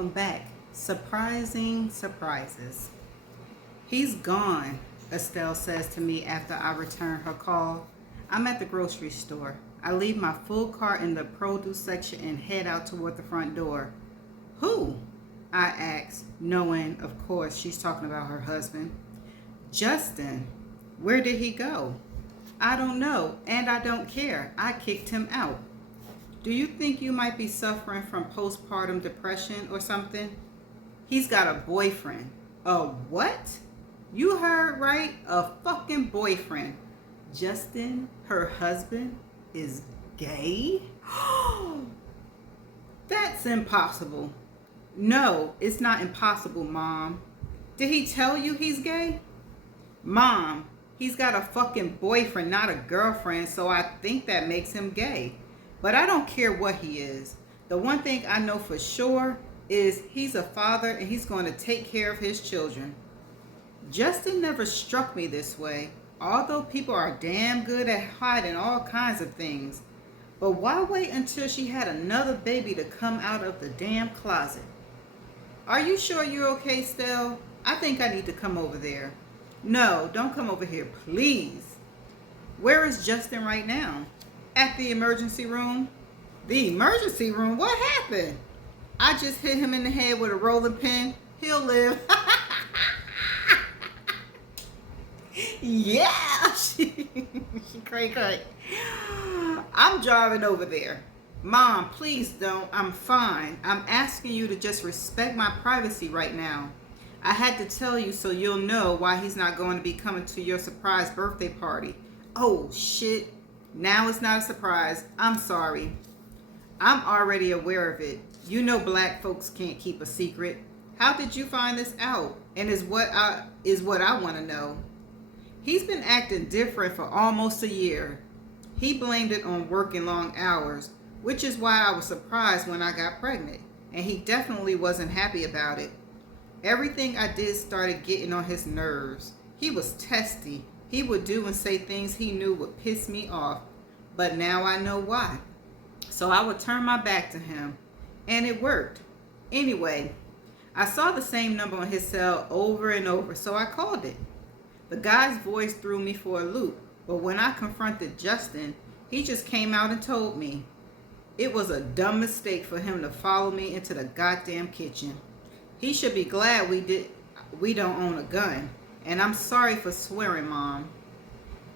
welcome back. Surprising surprises. He's gone, Estelle says to me after I return her call. I'm at the grocery store. I leave my full cart in the produce section and head out toward the front door. Who? I ask, knowing, of course, she's talking about her husband. Justin. Where did he go? I don't know, and I don't care. I kicked him out. Do you think you might be suffering from postpartum depression or something? He's got a boyfriend. A what? You heard right. A fucking boyfriend. Justin, her husband, is gay? That's impossible. No, it's not impossible, Mom. Did he tell you he's gay? Mom, he's got a fucking boyfriend, not a girlfriend, so I think that makes him gay. But I don't care what he is. The one thing I know for sure is he's a father and he's going to take care of his children. Justin never struck me this way, although people are damn good at hiding all kinds of things. But why wait until she had another baby to come out of the damn closet? Are you sure you're okay, Stell? I think I need to come over there. No, don't come over here, please. Where is Justin right now? At the emergency room. The emergency room? What happened? I just hit him in the head with a rolling pin. He'll live. Yeah, she cray. I'm driving over there. Mom, please don't. I'm fine. I'm asking you to just respect my privacy right now. I had to tell you so you'll know why he's not going to be coming to your surprise birthday party. Oh, shit. Now it's not a surprise. I'm sorry. I'm already aware of it. You know black folks can't keep a secret. How did you find this out? And is what I want to know. He's been acting different for almost a year. He blamed it on working long hours, which is why I was surprised when I got pregnant. And he definitely wasn't happy about it. Everything I did started getting on his nerves. He was testy. He would do and say things he knew would piss me off. But now I know why. So I would turn my back to him. And it worked. Anyway, I saw the same number on his cell over and over, so I called it. The guy's voice threw me for a loop, but when I confronted Justin, he just came out and told me. It was a dumb mistake for him to follow me into the goddamn kitchen. He should be glad we don't own a gun, and I'm sorry for swearing, Mom.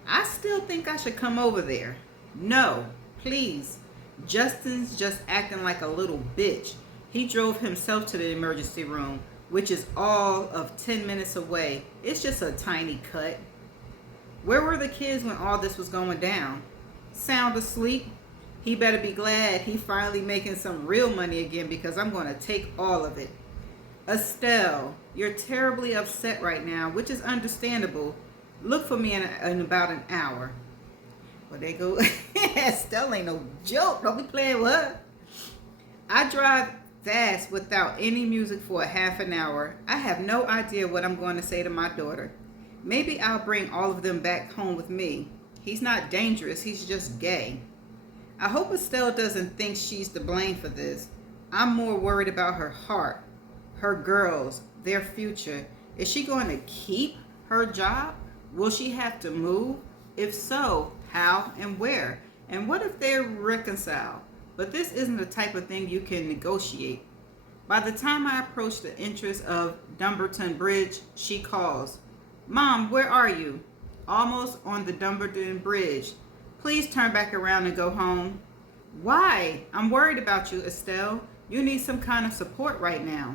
I still think I should come over there. No, please. Justin's just acting like a little bitch. He drove himself to the emergency room, which is all of 10 minutes away. It's just a tiny cut. Where were the kids when all this was going down? Sound asleep? He better be glad he finally making some real money again because I'm going to take all of it. Estelle, you're terribly upset right now, which is understandable. Look for me in about an hour. Well, they go. Estelle ain't no joke. Don't be playing with her. I drive fast without any music for a half an hour. I have no idea what I'm going to say to my daughter. Maybe I'll bring all of them back home with me. He's not dangerous. He's just gay. I hope Estelle doesn't think she's to blame for this. I'm more worried about her heart, her girls, their future. Is she going to keep her job? Will she have to move? If so, how and where? And what if they're reconciled? But this isn't the type of thing you can negotiate. By the time I approach the entrance of Dumbarton Bridge, she calls. Mom, where are you? Almost on the Dumbarton Bridge. Please turn back around and go home. Why? I'm worried about you, Estelle. You need some kind of support right now.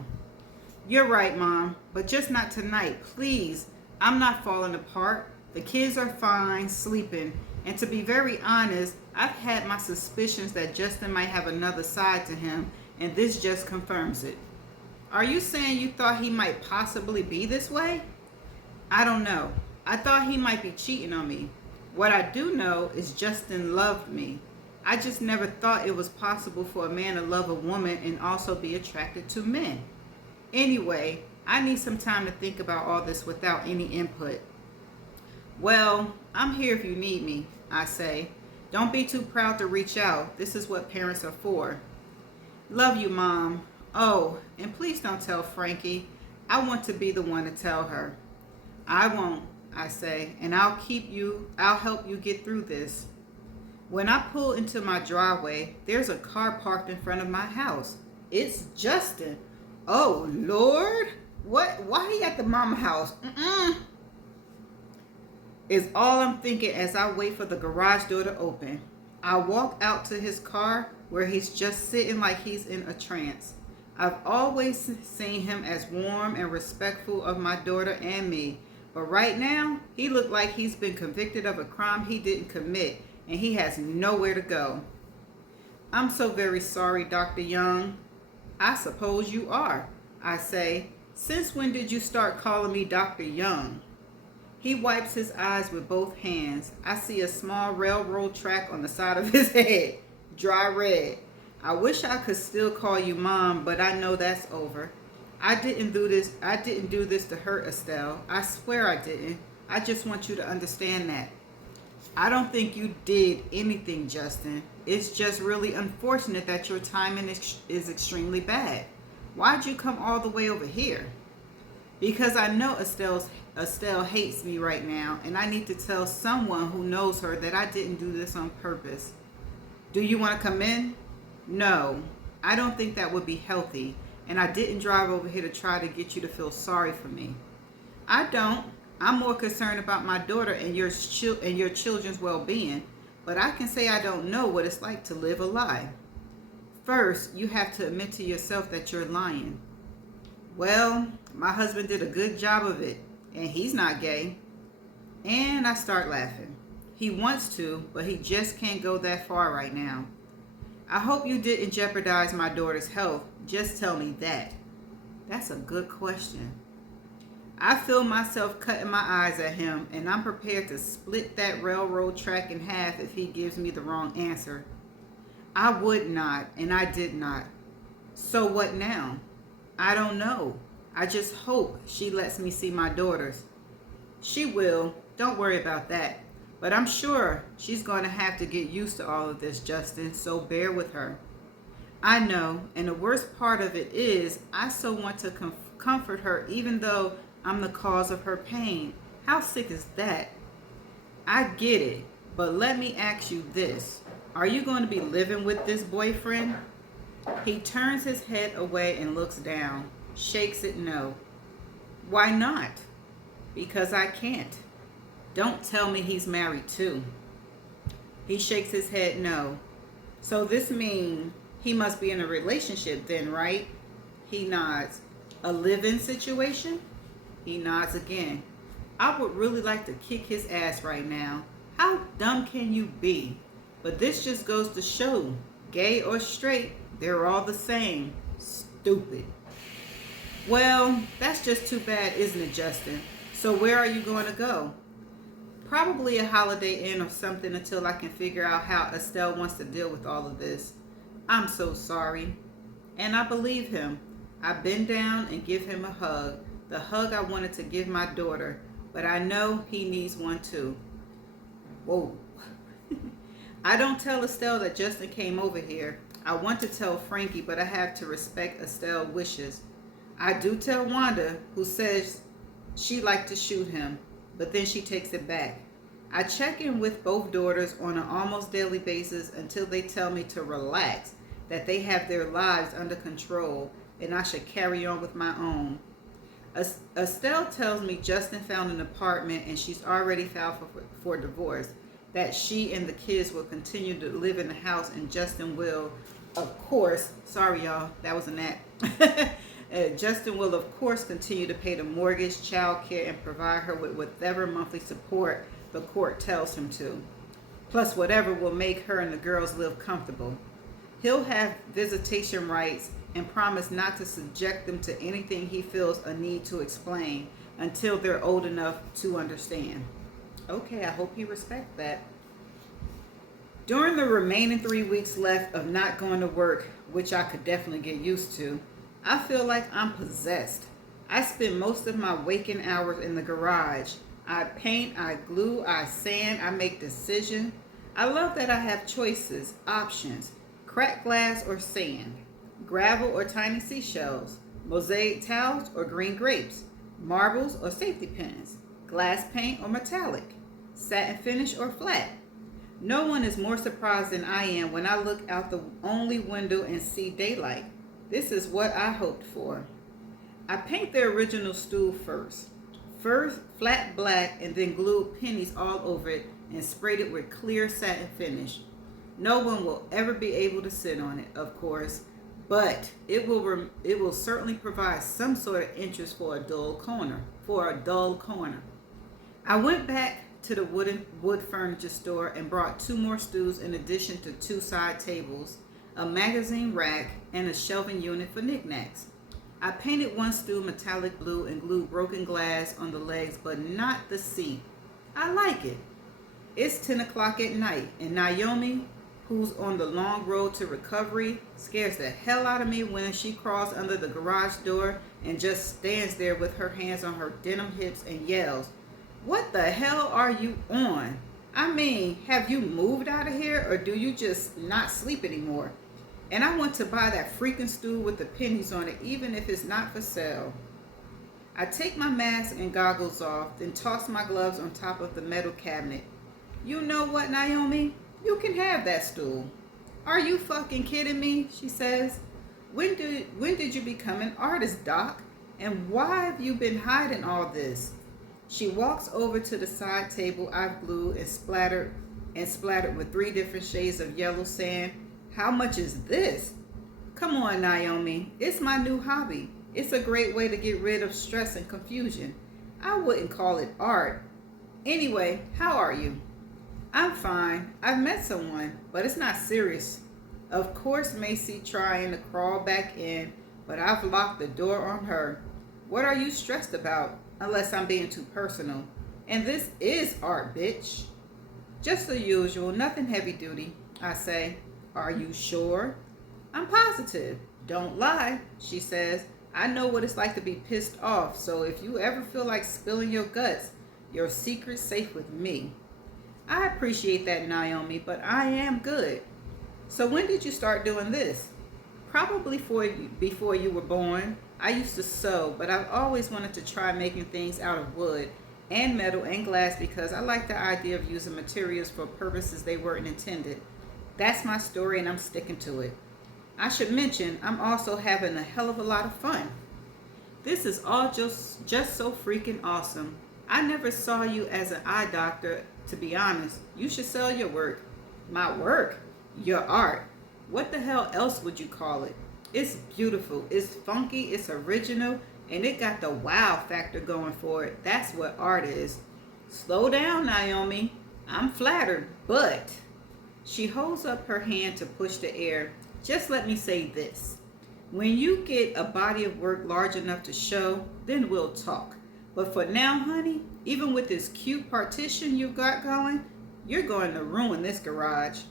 You're right, Mom, but just not tonight, please. I'm not falling apart. The kids are fine, sleeping. And to be very honest, I've had my suspicions that Justin might have another side to him, and this just confirms it. Are you saying you thought he might possibly be this way? I don't know. I thought he might be cheating on me. What I do know is Justin loved me. I just never thought it was possible for a man to love a woman and also be attracted to men. Anyway, I need some time to think about all this without any input. Well, I'm here if you need me, I say. Don't be too proud to reach out. This is what parents are for. Love you, Mom. Oh, and please don't tell Frankie. I want to be the one to tell her. I won't, I say, and I'll help you get through this. When I pull into my driveway, there's a car parked in front of my house. It's Justin. Oh, Lord. What? Why he at the mama house? Is all I'm thinking as I wait for the garage door to open. I walk out to his car where he's just sitting like he's in a trance. I've always seen him as warm and respectful of my daughter and me, but right now he looked like he's been convicted of a crime he didn't commit and he has nowhere to go. I'm so very sorry, Dr. Young. I suppose you are, I say. Since when did you start calling me Dr. Young? He wipes his eyes with both hands. I see a small railroad track on the side of his head, dry red. I wish I could still call you Mom, but I know that's over. I didn't do this to hurt Estelle. I swear I didn't. I just want you to understand that. I don't think you did anything, Justin. It's just really unfortunate that your timing is extremely bad. Why'd you come all the way over here? Because I know Estelle hates me right now, and I need to tell someone who knows her that I didn't do this on purpose. Do you want to come in? No, I don't think that would be healthy, and I didn't drive over here to try to get you to feel sorry for me. I don't. I'm more concerned about my daughter and your children's well-being, but I can say I don't know what it's like to live a lie. First, you have to admit to yourself that you're lying. Well, my husband did a good job of it, and he's not gay. And I start laughing. He wants to, but he just can't go that far right now. I hope you didn't jeopardize my daughter's health. Just tell me that. That's a good question. I feel myself cutting my eyes at him, and I'm prepared to split that railroad track in half if he gives me the wrong answer. I would not, and I did not. So what now? I don't know. I just hope she lets me see my daughters. She will. Don't worry about that. But I'm sure she's going to have to get used to all of this, Justin, so bear with her. I know, and the worst part of it is I so want to comfort her even though I'm the cause of her pain. How sick is that? I get it, but let me ask you this. Are you going to be living with this boyfriend? He turns his head away and looks down, shakes it no. Why not? Because I can't. Don't tell me he's married too. He shakes his head no. So this means he must be in a relationship then, right? He nods. A live-in situation? He nods again. I would really like to kick his ass right now. How dumb can you be? But this just goes to show, gay or straight, they're all the same. Stupid. Well, that's just too bad, isn't it, Justin? So where are you going to go? Probably a Holiday Inn or something until I can figure out how Estelle wants to deal with all of this. I'm so sorry. And I believe him. I bend down and give him a hug. The hug I wanted to give my daughter, but I know he needs one too. Whoa. I don't tell Estelle that Justin came over here. I want to tell Frankie, but I have to respect Estelle's wishes. I do tell Wanda, who says she'd like to shoot him, but then she takes it back. I check in with both daughters on an almost daily basis until they tell me to relax, that they have their lives under control, and I should carry on with my own. Estelle tells me Justin found an apartment and she's already filed for divorce, that she and the kids will continue to live in the house and Justin will, of course, sorry y'all, that was a gnat. Justin will, of course, continue to pay the mortgage, child care, and provide her with whatever monthly support the court tells him to, plus whatever will make her and the girls live comfortable. He'll have visitation rights and promise not to subject them to anything he feels a need to explain until they're old enough to understand. Okay, I hope you respect that. During the remaining 3 weeks left of not going to work, which I could definitely get used to, I feel like I'm possessed. I spend most of my waking hours in the garage. I paint, I glue, I sand, I make decisions. I love that I have choices, options, cracked glass or sand. gravel or tiny seashells, mosaic tiles or green grapes, marbles or safety pins, glass paint or metallic, satin finish or flat. No one is more surprised than I am when I look out the only window and see daylight. This is what I hoped for. I paint the original stool first. First, flat black, and then glued pennies all over it and sprayed it with clear satin finish. No one will ever be able to sit on it, of course, but it will certainly provide some sort of interest for a dull corner. I went back to the wood furniture store and brought 2 more stools in addition to 2 side tables, a magazine rack, and a shelving unit for knickknacks. I painted one stool metallic blue and glued broken glass on the legs, but not the seat. I like it. It's 10 o'clock at night, and Naomi, who's on the long road to recovery, scares the hell out of me when she crawls under the garage door and just stands there with her hands on her denim hips and yells, "What the hell are you on? I mean, have you moved out of here, or do you just not sleep anymore? And I want to buy that freaking stool with the pennies on it, even if it's not for sale." I take my mask and goggles off, then toss my gloves on top of the metal cabinet. "You know what, Naomi? You can have that stool." "Are you fucking kidding me?" she says. When did you become an artist, Doc? And why have you been hiding all this?" She walks over to the side table I've glued and splattered with 3 different shades of yellow, saying, "How much is this?" "Come on, Naomi. It's my new hobby. It's a great way to get rid of stress and confusion. I wouldn't call it art. Anyway, how are you?" "I'm fine. I've met someone, but it's not serious." Of course, Macy trying to crawl back in, but I've locked the door on her. "What are you stressed about? Unless I'm being too personal. And this is art, bitch." "Just the usual, nothing heavy duty," I say. "Are you sure?" "I'm positive." "Don't lie," she says. "I know what it's like to be pissed off, so if you ever feel like spilling your guts, your secret's safe with me." "I appreciate that, Naomi, but I am good." "So when did you start doing this?" "Probably before you were born. I used to sew, but I've always wanted to try making things out of wood and metal and glass because I like the idea of using materials for purposes they weren't intended. That's my story, and I'm sticking to it. I should mention, I'm also having a hell of a lot of fun. This is all just so freaking awesome. I never saw you as an eye doctor, to be honest. You should sell your work." "My work?" "Your art. What the hell else would you call it? It's beautiful, it's funky, it's original, and it got the wow factor going for it. That's what art is." "Slow down, Naomi. I'm flattered, but..." She holds up her hand to push the air. "Just let me say this. When you get a body of work large enough to show, then we'll talk. But for now, honey, even with this cute partition you got going, you're going to ruin this garage."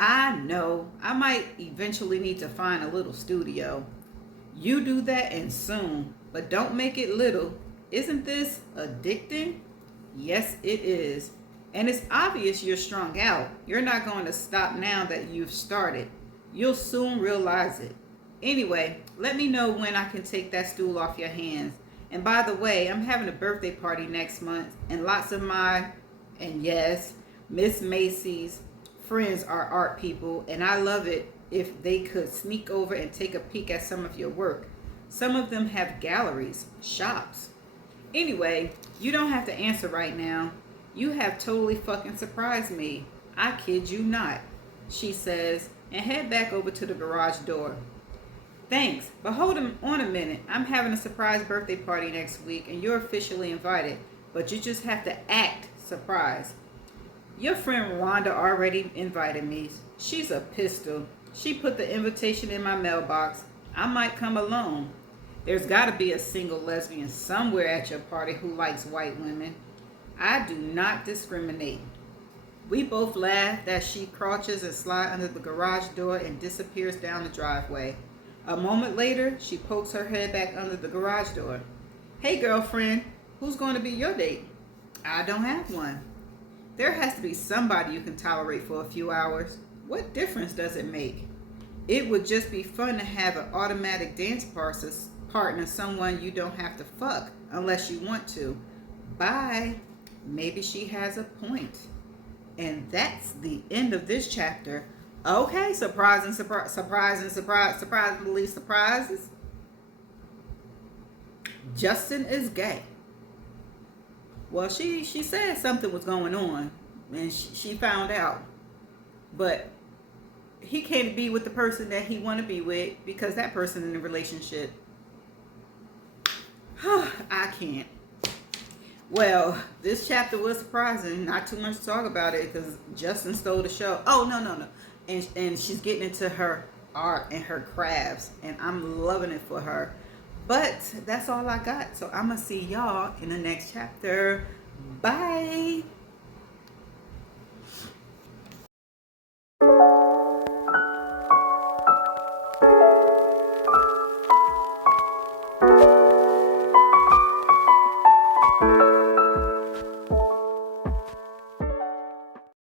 "I know. I might eventually need to find a little studio." "You do that, and soon. But don't make it little. Isn't this addicting?" "Yes, it is. And it's obvious you're strung out. You're not going to stop now that you've started. You'll soon realize it. Anyway, let me know when I can take that stool off your hands. And by the way, I'm having a birthday party next month, and lots of and yes, Miss Macy's friends are art people, and I love it if they could sneak over and take a peek at some of your work. Some of them have galleries, shops. Anyway, you don't have to answer right now. You have totally fucking surprised me. I kid you not," she says, and head back over to the garage door. "Thanks, but hold on a minute. I'm having a surprise birthday party next week, and you're officially invited, but you just have to act surprised. Your friend Rhonda already invited me. She's a pistol. She put the invitation in my mailbox. I might come alone. There's got to be a single lesbian somewhere at your party who likes white women. I do not discriminate." We both laugh as she crouches and slides under the garage door and disappears down the driveway. A moment later, she pokes her head back under the garage door. "Hey, girlfriend, who's going to be your date?" "I don't have one." "There has to be somebody you can tolerate for a few hours. What difference does it make?" It would just be fun to have an automatic dance partner, someone you don't have to fuck unless you want to. Bye. Maybe she has a point. And that's the end of this chapter. Okay, surprisingly surprises. Justin is gay. Well, she said something was going on, and she found out. But he can't be with the person that he want to be with because that person in the relationship. I can't. Well, this chapter was surprising. Not too much to talk about it because Justin stole the show. Oh, no. And she's getting into her art and her crafts, and I'm loving it for her. But that's all I got. So I'm going to see y'all in the next chapter. Bye.